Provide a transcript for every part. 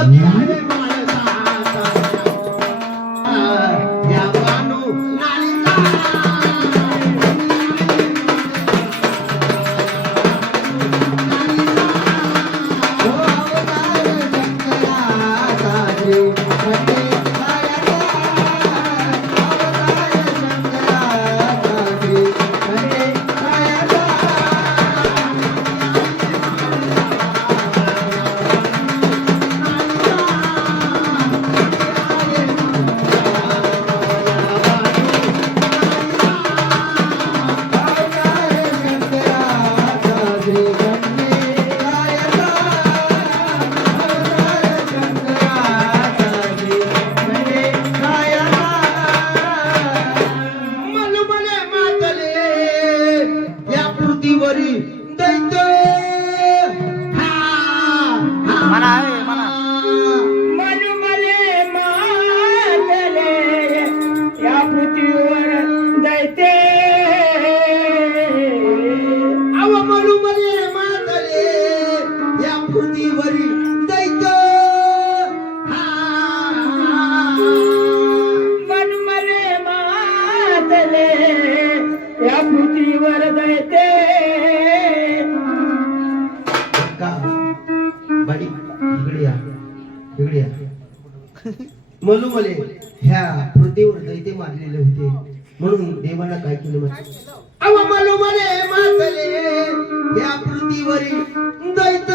Gott, die पृथ्वीवरी दैत हा, इकडे या मनुमले ह्या पृथ्वीवर दैते मारलेले होते. म्हणून देवाला काय केलं माहिती? अव मनुमले मातले ह्या पृथ्वीवरी दैत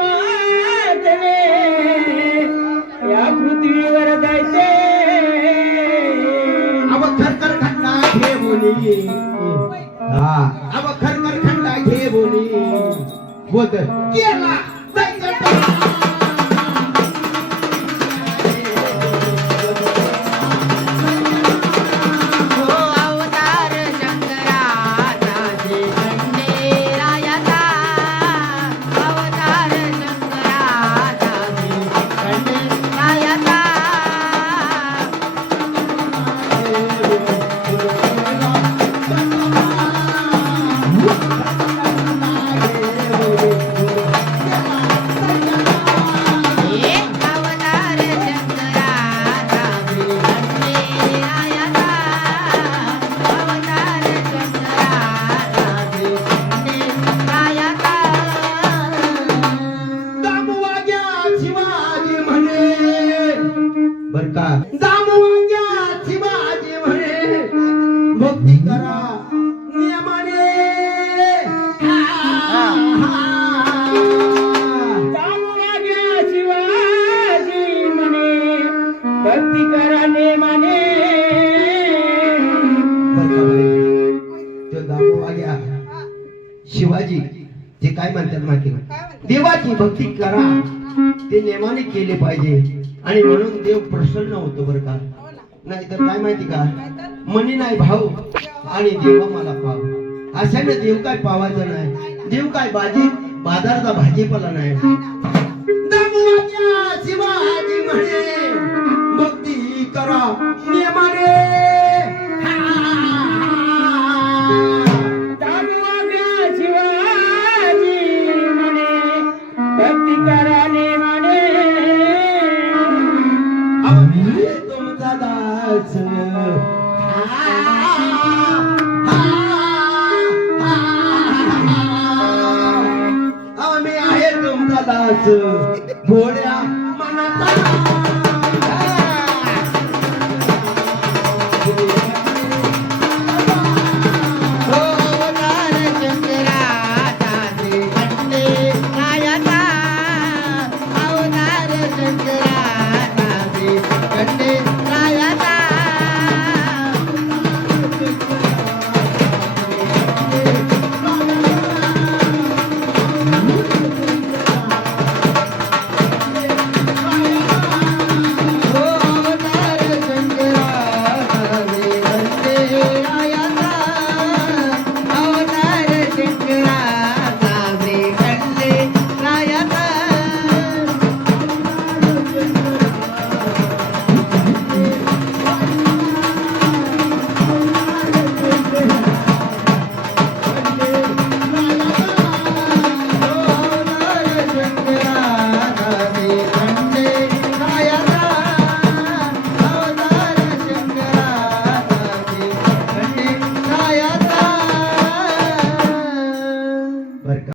मातले या पृथ्वीवर दैते खरखर हा. बोली 对变了。जे काय म्हणतात माहिती देवाची भक्ती करा. ते नेमाने केले पाहिजे. आणि म्हणून देव प्रसन्न होतो बरं का? नाहीतर काय माहिती का? मनी नाही भाऊ. आणि देवा मला पाव. अशाने देव काय पावायचं नाही. देव काय भाजी बाजारचा भाजीपाला नाही. शिवाजी म्हणे भक्ती करा. भक्ती म्हणे आम्ही तुमचा दास आम्ही आहे तुमचा दास. भोड्या